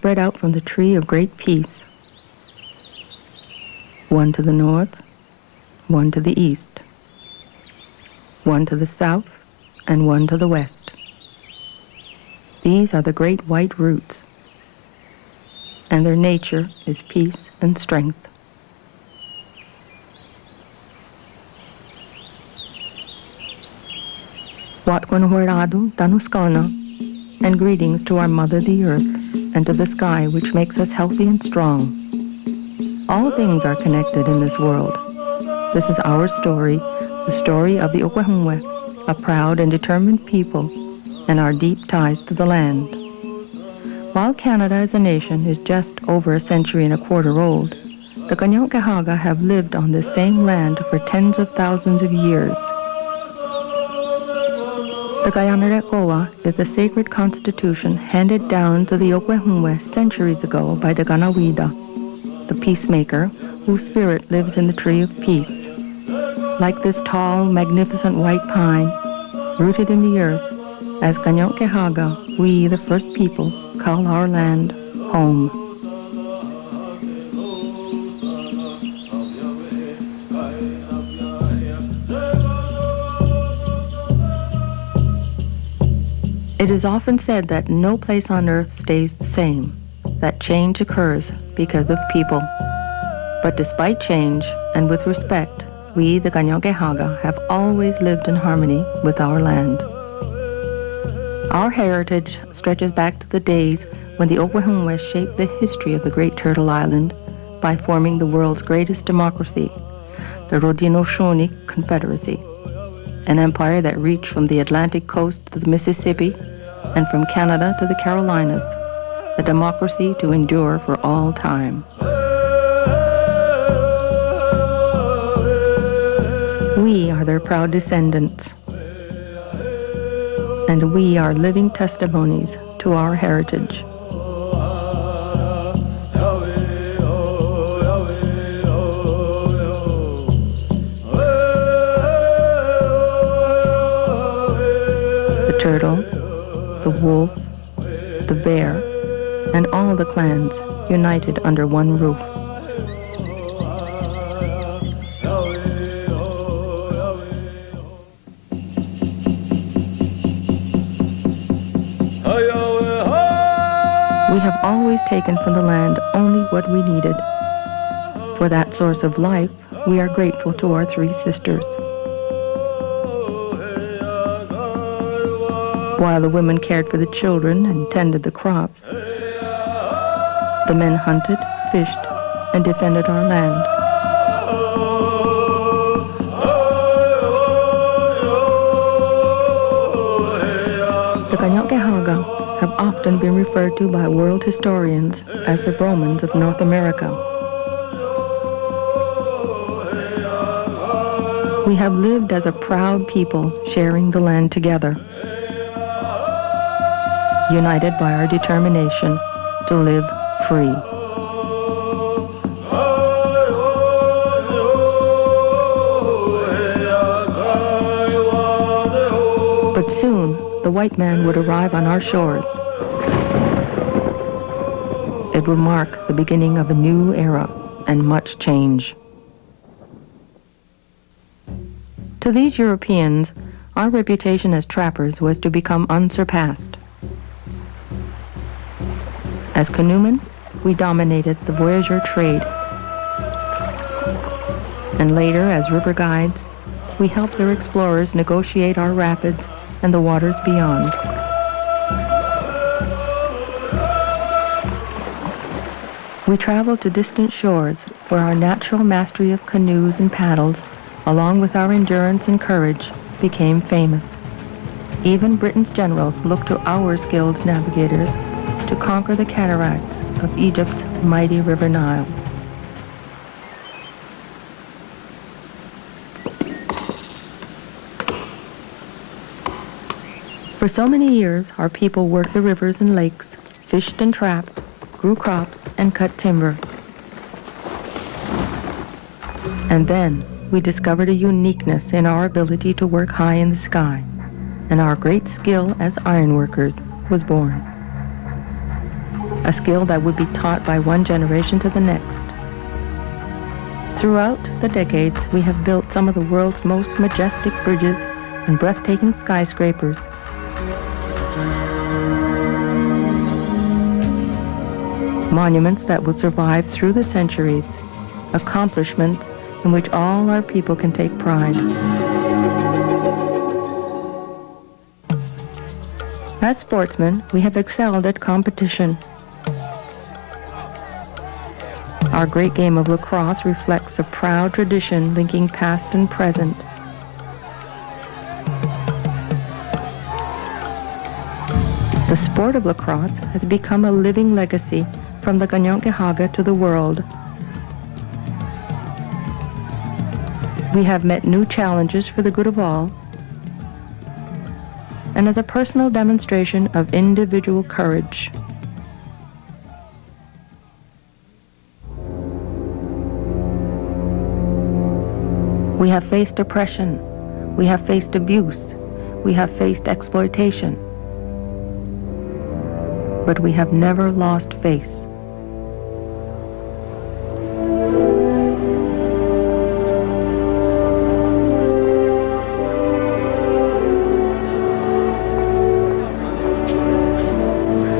spread out from the tree of great peace. One to the north, one to the east, one to the south, and one to the west. These are the great white roots, and their nature is peace and strength. Watquanhueradu Danuskana, and greetings to our Mother the Earth and to the sky which makes us healthy and strong. All things are connected in this world. This is our story, the story of the Okwehongwe, a proud and determined people, and our deep ties to the land. While Canada as a nation is just over a century and a quarter old, the Kahnawake have lived on this same land for tens of thousands of years. The Kahnawake is the sacred constitution handed down to the Okwehongwe centuries ago by the Ganawida, the peacemaker whose spirit lives in the tree of peace. Like this tall, magnificent white pine, rooted in the earth, as Kahnawake, we, the first people, call our land home. It is often said that no place on earth stays the same, that change occurs because of people. But despite change and with respect, we, the Kahnawake, have always lived in harmony with our land. Our heritage stretches back to the days when the Okwehongwe shaped the history of the Great Turtle Island by forming the world's greatest democracy, the Haudenosaunee Confederacy, an empire that reached from the Atlantic coast to the Mississippi and from Canada to the Carolinas, a democracy to endure for all time. We are their proud descendants, and we are living testimonies to our heritage. The turtle, the wolf, the bear, and all the clans united under one roof. We have always taken from the land only what we needed. For that source of life, we are grateful to our three sisters. While the women cared for the children and tended the crops, the men hunted, fished, and defended our land. The Kahnawake have often been referred to by world historians as the Romans of North America. We have lived as a proud people sharing the land together, united by our determination to live free. But soon, the white man would arrive on our shores. It would mark the beginning of a new era and much change. To these Europeans, our reputation as trappers was to become unsurpassed. As canoemen, we dominated the voyageur trade. And later, as river guides, we helped their explorers negotiate our rapids and the waters beyond. We traveled to distant shores where our natural mastery of canoes and paddles, along with our endurance and courage, became famous. Even Britain's generals looked to our skilled navigators to conquer the cataracts of Egypt's mighty River Nile. For so many years, our people worked the rivers and lakes, fished and trapped, grew crops, and cut timber. And then we discovered a uniqueness in our ability to work high in the sky, and our great skill as ironworkers was born. a skill that would be taught by one generation to the next. Throughout the decades, we have built some of the world's most majestic bridges and breathtaking skyscrapers. Monuments that will survive through the centuries, accomplishments in which all our people can take pride. As sportsmen, we have excelled at competition. Our great game of lacrosse reflects a proud tradition linking past and present. The sport of lacrosse has become a living legacy from the Kahnawake to the world. We have met new challenges for the good of all, and as a personal demonstration of individual courage. We have faced oppression, we have faced abuse, we have faced exploitation, but we have never lost faith.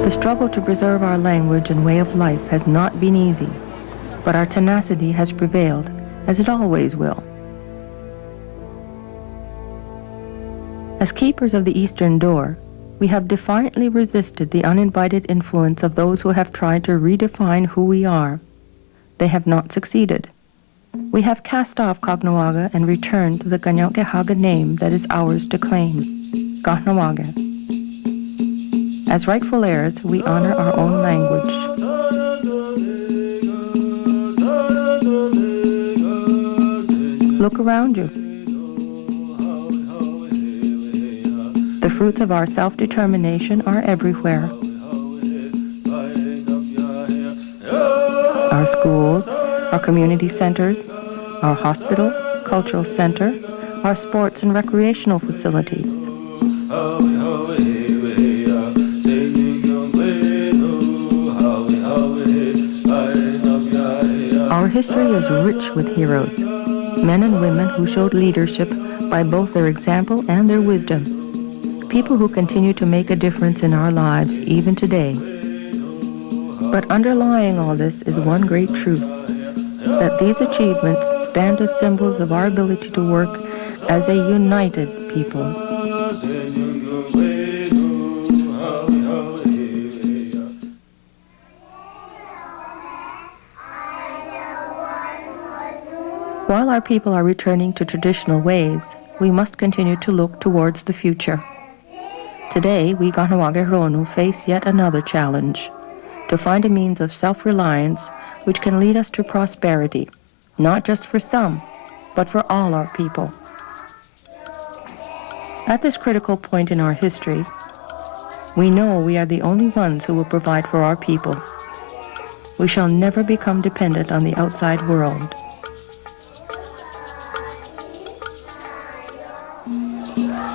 The struggle to preserve our language and way of life has not been easy, but our tenacity has prevailed, as it always will. As keepers of the Eastern Door, we have defiantly resisted the uninvited influence of those who have tried to redefine who we are. They have not succeeded. We have cast off Kahnawake and returned to the Kahnawake name that is ours to claim, Kahnawake. As rightful heirs, we honor our own language. Look around you. The fruits of our self-determination are everywhere. Our schools, our community centers, our hospital, cultural center, our sports and recreational facilities. Our history is rich with heroes, men and women who showed leadership by both their example and their wisdom, people who continue to make a difference in our lives even today. But underlying all this is one great truth, that these achievements stand as symbols of our ability to work as a united people. While our people are returning to traditional ways, we must continue to look towards the future. Today, we Kahnawake face yet another challenge, to find a means of self-reliance which can lead us to prosperity, not just for some, but for all our people. At this critical point in our history, we know we are the only ones who will provide for our people. We shall never become dependent on the outside world.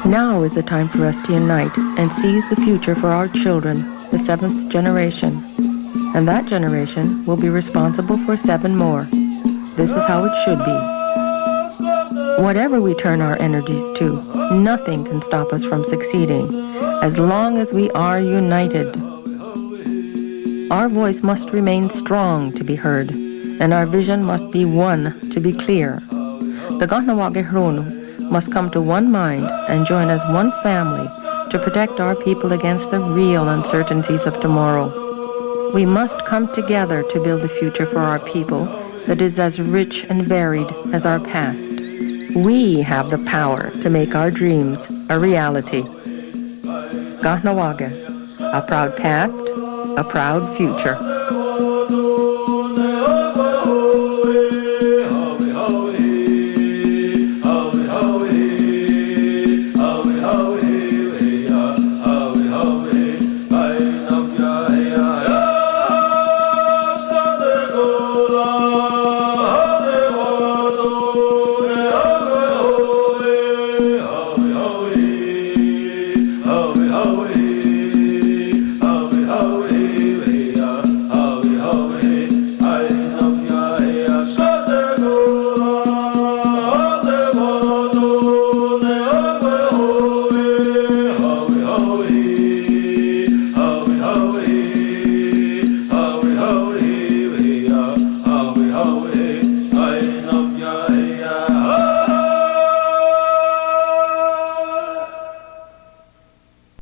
Now is the time for us to unite and seize the future for our children, the seventh generation. And that generation will be responsible for 7 more. This is how it should be. Whatever we turn our energies to, nothing can stop us from succeeding, as long as we are united. Our voice must remain strong to be heard, and our vision must be one to be clear. The Kahnawake must come to one mind and join as one family to protect our people against the real uncertainties of tomorrow. We must come together to build a future for our people that is as rich and varied as our past. We have the power to make our dreams a reality. Kahnawake, a proud past, a proud future.